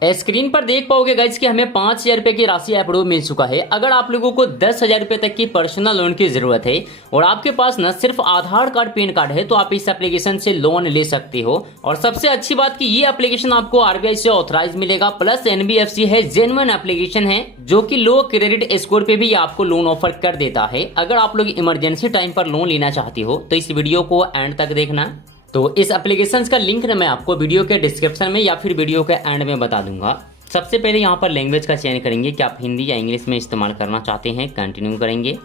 Screen पर देख पाओगे गाइस कि हमें 5,000 रुपए की राशि अप्रूव मिल चुका है। अगर आप लोगों को 10,000 रुपए तक की पर्सनल लोन की जरूरत है और आपके पास न सिर्फ आधार कार्ड पैन कार्ड है तो आप इस एप्लीकेशन से लोन ले सकते हो। और सबसे अच्छी बात कि ये एप्लीकेशन आपको आरबीआई से ऑथराइज मिलेगा, प्लस एनबीएफसी है, जेन्युइन एप्लीकेशन है जो कि लो क्रेडिट स्कोर पे भी आपको लोन ऑफर कर देता है। अगर आप लोग इमरजेंसी टाइम पर लोन लेना चाहते हो तो इस वीडियो को एंड तक देखना। तो इस एप्लीकेशन का लिंक ना मैं आपको वीडियो के डिस्क्रिप्शन में या फिर वीडियो के एंड में बता दूंगा। सबसे पहले यहाँ पर लैंग्वेज का चयन करेंगे कि आप हिंदी या इंग्लिश में इस्तेमाल करना चाहते हैं, कंटिन्यू करेंगे।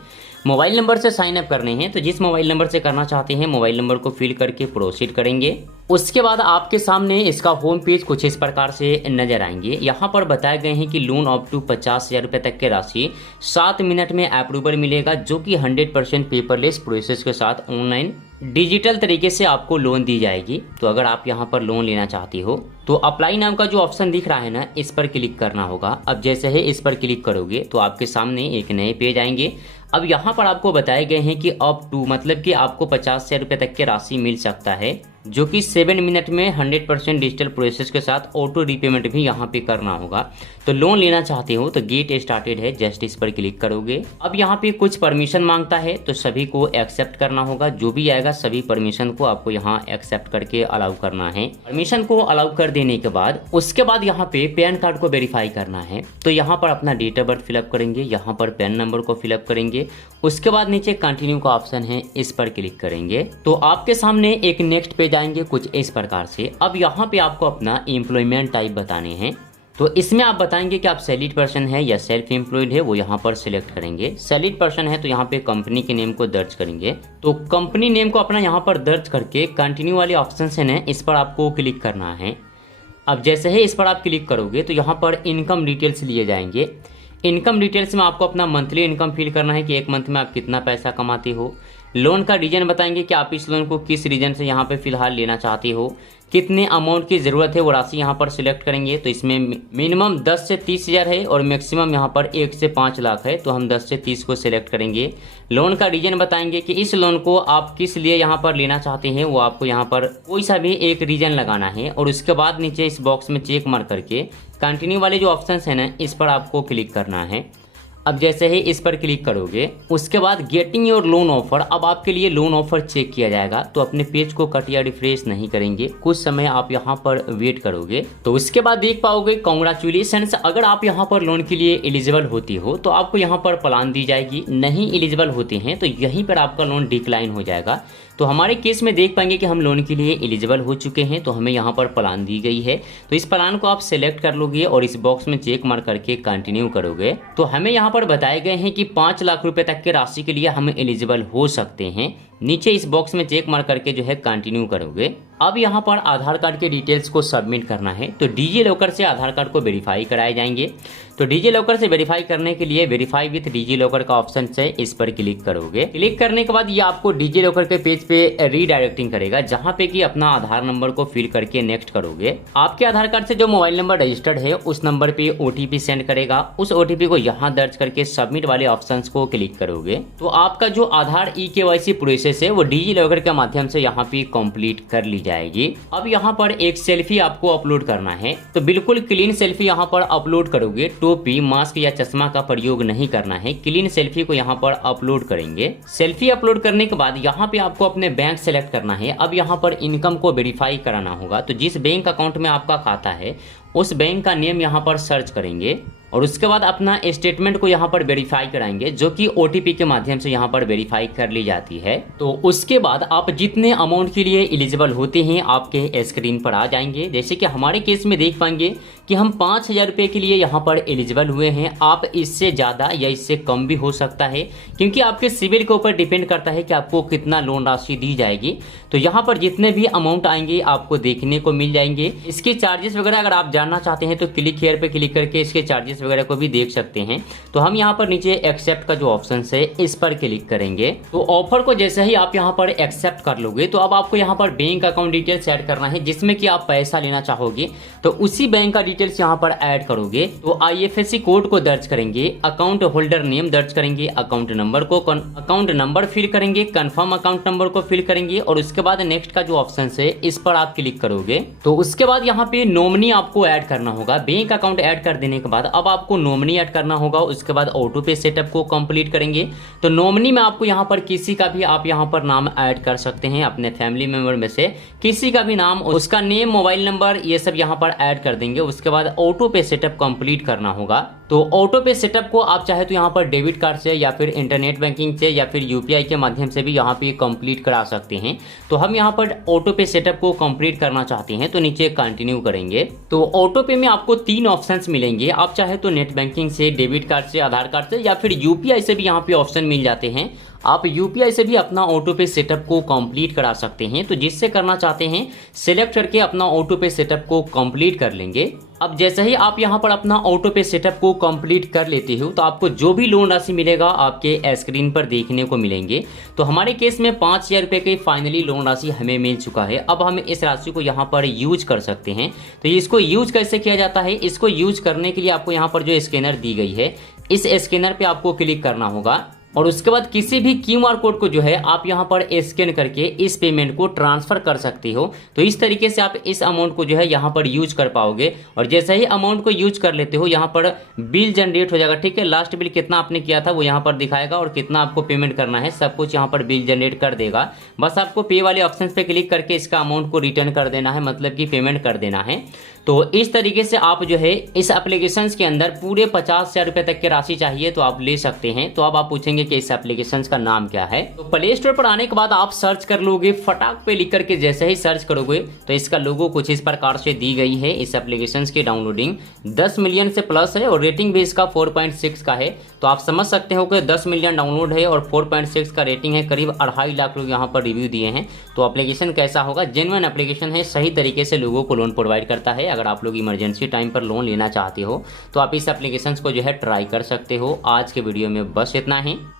मोबाइल नंबर से साइन अप करने हैं तो जिस मोबाइल नंबर से करना चाहते हैं मोबाइल नंबर को फिल करके प्रोसीड करेंगे। उसके बाद आपके सामने इसका होम पेज कुछ इस प्रकार से नजर आएंगे। यहाँ पर बताए गए हैं कि लोन अप टू 50,000 रुपये तक की राशि 7 मिनट में अप्रूवल मिलेगा, जो कि 100% पेपरलेस प्रोसेस के साथ ऑनलाइन डिजिटल तरीके से आपको लोन दी जाएगी। तो अगर आप यहाँ पर लोन लेना चाहती हो तो अप्लाई नाम का जो ऑप्शन दिख रहा है ना, इस पर क्लिक करना होगा। अब जैसे ही इस पर क्लिक करोगे तो आपके सामने एक नए पेज आएंगे। अब यहाँ पर आपको बताए गए हैं कि अप टू मतलब कि आपको 50,000 रुपये तक की राशि मिल सकता है, जो कि 7 मिनट में 100% डिजिटल प्रोसेस के साथ ऑटो रीपेमेंट भी यहाँ पे करना होगा। तो लोन लेना चाहते हो तो गेट स्टार्टेड है, जस्ट इस पर क्लिक करोगे। अब यहाँ पे कुछ परमिशन मांगता है तो सभी को एक्सेप्ट करना होगा। जो भी आएगा सभी परमिशन को आपको यहाँ एक्सेप्ट करके अलाउ करना है। परमिशन को अलाउ कर देने के बाद उसके बाद यहाँ पे पैन कार्ड को वेरीफाई करना है। तो यहाँ पर अपना डेट ऑफ बर्थ फिलअप करेंगे, यहाँ पर पैन नंबर को फिलअप करेंगे। उसके बाद नीचे कंटिन्यू का ऑप्शन है, इस पर क्लिक करेंगे तो आपके सामने एक नेक्स्ट पेज आएंगे कुछ इस प्रकार से। अब यहाँ पे आपको अपना एम्प्लॉयमेंट टाइप बताने हैं। तो इसमें आप बताएंगे कि आप सैलरीड पर्सन है या सेल्फ एम्प्लॉयड है, वो यहाँ पर सिलेक्ट करेंगे। सैलरीड पर्सन है तो यहाँ पे कंपनी के नेम को दर्ज करेंगे। तो कंपनी नेम को अपना यहाँ पर दर्ज करके कंटिन्यू वाले ऑप्शन से ना इस पर आपको क्लिक करना है। अब जैसे ही इस पर आप क्लिक करोगे तो यहाँ पर इनकम डिटेल्स लिए जाएंगे। इनकम डिटेल्स में आपको अपना मंथली इनकम फिल करना है कि एक मंथ में आप कितना पैसा कमाते हो। लोन का रीजन बताएंगे कि आप इस लोन को किस रीजन से यहाँ पे फिलहाल लेना चाहते हो। कितने अमाउंट की ज़रूरत है वो राशि यहाँ पर सिलेक्ट करेंगे। तो इसमें मिनिमम 10 से 30,000 है और मैक्सिमम यहाँ पर 1 से 5 लाख है, तो हम 10 से 30 को सिलेक्ट करेंगे। लोन का रीजन बताएंगे कि इस लोन को आप किस लिए यहाँ पर लेना चाहते हैं, वो आपको यहाँ पर कोई सा भी एक रीजन लगाना है। और उसके बाद नीचे इस बॉक्स में चेक मार्क करके कंटिन्यू वाले जो ऑप्शन है ना, इस पर आपको क्लिक करना है। अब जैसे ही इस पर क्लिक करोगे उसके बाद गेटिंग योर लोन ऑफर, अब आपके लिए लोन ऑफर चेक किया जाएगा। तो अपने पेज को कट या रिफ्रेश नहीं करेंगे, कुछ समय आप यहाँ पर वेट करोगे। तो उसके बाद देख पाओगे कॉन्ग्रेचुलेशंस, अगर आप यहाँ पर लोन के लिए एलिजिबल होती हो तो आपको यहाँ पर प्लान दी जाएगी। नहीं एलिजिबल होते हैं तो यहीं पर आपका लोन डिक्लाइन हो जाएगा। तो हमारे केस में देख पाएंगे कि हम लोन के लिए एलिजिबल हो चुके हैं, तो हमें यहाँ पर प्लान दी गई है। तो इस प्लान को आप सेलेक्ट कर लोगे और इस बॉक्स में चेक मार्क करके कंटिन्यू करोगे। तो हमें यहाँ पर बताए गए हैं कि 5 लाख रुपए तक की राशि के लिए हम एलिजिबल हो सकते हैं। नीचे इस बॉक्स में चेक मार्क करके जो है कंटिन्यू करोगे। अब यहाँ पर आधार कार्ड के डिटेल्स को सबमिट करना है। तो डीजी लॉकर से आधार कार्ड को वेरीफाई कराए जाएंगे। तो डीजी लॉकर से वेरीफाई करने के लिए वेरीफाई विथ डीजी लॉकर का ऑप्शन है, इस पर क्लिक करोगे। क्लिक करने के बाद ये आपको डीजी लॉकर के पेज पे रीडायरेक्टिंग करेगा, जहाँ पे कि अपना आधार नंबर को फिल करके नेक्स्ट करोगे। आपके आधार कार्ड से जो मोबाइल नंबर रजिस्टर्ड है उस नंबर पे ओटीपी सेंड करेगा। उस ओटीपी को यहाँ दर्ज करके सबमिट वाले ऑप्शन को क्लिक करोगे। तो आपका जो आधार ई-केवाईसी प्रोसेस है वो डीजी लॉकर के माध्यम से यहाँ पे कंप्लीट कर ली जाएगी। अब यहाँ पर एक सेल्फी आपको अपलोड करना है। तो बिल्कुल क्लीन सेल्फी यहाँ पर अपलोड करोगे। टोपी, मास्क या चश्मा का प्रयोग नहीं करना है। क्लीन सेल्फी को यहाँ पर अपलोड करेंगे। सेल्फी अपलोड करने के बाद यहाँ पे आपको अपने बैंक सेलेक्ट करना है। अब यहाँ पर इनकम को वेरीफाई कराना होगा। तो जिस बैंक अकाउंट में आपका खाता है उस बैंक का नेम यहाँ पर सर्च करेंगे और उसके बाद अपना स्टेटमेंट को यहाँ पर वेरीफाई कराएंगे, जो कि ओटीपी के माध्यम से यहाँ पर वेरीफाई कर ली जाती है। तो उसके बाद आप जितने अमाउंट के लिए एलिजिबल होते हैं आपके स्क्रीन पर आ जाएंगे। जैसे कि हमारे केस में देख पाएंगे कि हम 5,000 रुपये के लिए यहाँ पर एलिजिबल हुए हैं। आप इससे ज़्यादा या इससे कम भी हो सकता है, क्योंकि आपके सिविल के ऊपर डिपेंड करता है कि आपको कितना लोन राशि दी जाएगी। तो यहाँ पर जितने भी अमाउंट आएंगे आपको देखने को मिल जाएंगे। इसके चार्जेस वगैरह अगर आप जानना चाहते हैं तो क्लिक हियर पे क्लिक करके इसके चार्जेस वगैरह को भी देख सकते हैं। तो हम यहाँ पर नीचे एक्सेप्ट का जो ऑप्शन है इस पर क्लिक करेंगे। तो ऑफर को जैसे ही आप यहाँ पर एक्सेप्ट कर लोगे तो अब आपको यहाँ पर बैंक अकाउंट डिटेल्स ऐड करना है, जिसमें कि आप पैसा लेना चाहोगे तो उसी बैंक का डिटेल्स यहाँ पर ऐड करोगे। तो IFSC कोड को दर्ज करेंगे, अकाउंट होल्डर नेम दर्ज करेंगे, अकाउंट नंबर फिल करेंगे, कंफर्म अकाउंट नंबर को फिल करेंगे और उसके बाद नेक्स्ट का जो ऑप्शन है इस पर आप क्लिक करोगे। तो उसके बाद यहाँ पे नॉमिनी आपको ऐड करना होगा। बैंक अकाउंट ऐड कर देने के बाद अब आपको नॉमिनी ऐड करना होगा। उसके बाद ऑटो पे सेटअप को कंप्लीट करेंगे। तो नॉमिनी में आपको यहाँ पर किसी का भी आप यहाँ पर नाम ऐड कर सकते हैं, अपने फैमिली मेंबर में से किसी का भी नाम, उसका नेम, मोबाइल नंबर, ये सब यहाँ पर ऐड कर देंगे। उसके बाद ऑटो पे सेटअप कंप्लीट करना होगा। तो ऑटो पे सेटअप को आप चाहे तो यहाँ पर डेबिट कार्ड से या फिर इंटरनेट बैंकिंग से या फिर UPI के माध्यम से भी यहाँ पे कंप्लीट करा सकते हैं। तो हम यहाँ पर ऑटो पे सेटअप को कंप्लीट करना चाहते हैं तो नीचे कंटिन्यू करेंगे। तो ऑटो पे में आपको 3 ऑप्शंस मिलेंगे। आप चाहे तो नेट बैंकिंग से, डेबिट कार्ड से, आधार कार्ड से या फिर UPI से भी यहाँ पे ऑप्शन मिल जाते हैं। आप UPI से भी अपना ऑटो पे सेटअप को कंप्लीट करा सकते हैं। तो जिससे करना चाहते हैं सिलेक्ट करके अपना ऑटो पे सेटअप को कंप्लीट कर लेंगे। अब जैसे ही आप यहाँ पर अपना ऑटो पे सेटअप को कंप्लीट कर लेते हो तो आपको जो भी लोन राशि मिलेगा आपके स्क्रीन पर देखने को मिलेंगे। तो हमारे केस में 5,000 रुपये की फाइनली लोन राशि हमें मिल चुका है। अब हम इस राशि को यहाँ पर यूज कर सकते हैं। तो इसको यूज कैसे किया जाता है, इसको यूज करने के लिए आपको यहाँ पर जो स्कैनर दी गई है इस स्कैनर पे आपको क्लिक करना होगा और उसके बाद किसी भी QR कोड को जो है आप यहाँ पर स्कैन करके इस पेमेंट को ट्रांसफर कर सकते हो। तो इस तरीके से आप इस अमाउंट को जो है यहाँ पर यूज कर पाओगे। और जैसे ही अमाउंट को यूज कर लेते हो यहाँ पर बिल जनरेट हो जाएगा। ठीक है, लास्ट बिल कितना आपने किया था वो यहाँ पर दिखाएगा और कितना आपको पेमेंट करना है सब कुछ यहाँ पर बिल जनरेट कर देगा। बस आपको पे वाले ऑप्शन पे क्लिक करके इसका अमाउंट को रिटर्न कर देना है, मतलब कि पेमेंट कर देना है। तो इस तरीके से आप जो है इस एप्लीकेशन के अंदर पूरे 50,000 रुपये तक की राशि चाहिए तो आप ले सकते हैं। तो अब आप पूछेंगे कि इस एप्लीकेशन का नाम क्या है। तो प्ले स्टोर पर आने के बाद आप सर्च कर लोगे फटाक पे लिख करके। जैसे ही सर्च करोगे तो इसका लोगो कुछ इस प्रकार से दी गई है। इस एप्लीकेशन की डाउनलोडिंग 10 मिलियन से प्लस है और रेटिंग भी इसका 4.6 का है। तो आप समझ सकते हो कि 10 मिलियन डाउनलोड है और 4.6 का रेटिंग है। करीब 2.5 लाख लोग यहाँ पर रिव्यू दिए हैं। तो एप्लीकेशन कैसा होगा, जेन्युइन एप्लीकेशन है, सही तरीके से लोगों को लोन प्रोवाइड करता है। अगर आप लोग इमरजेंसी टाइम पर लोन लेना चाहते हो तो आप इस एप्लीकेशन को जो है ट्राई कर सकते हो। आज के वीडियो में बस इतना ही।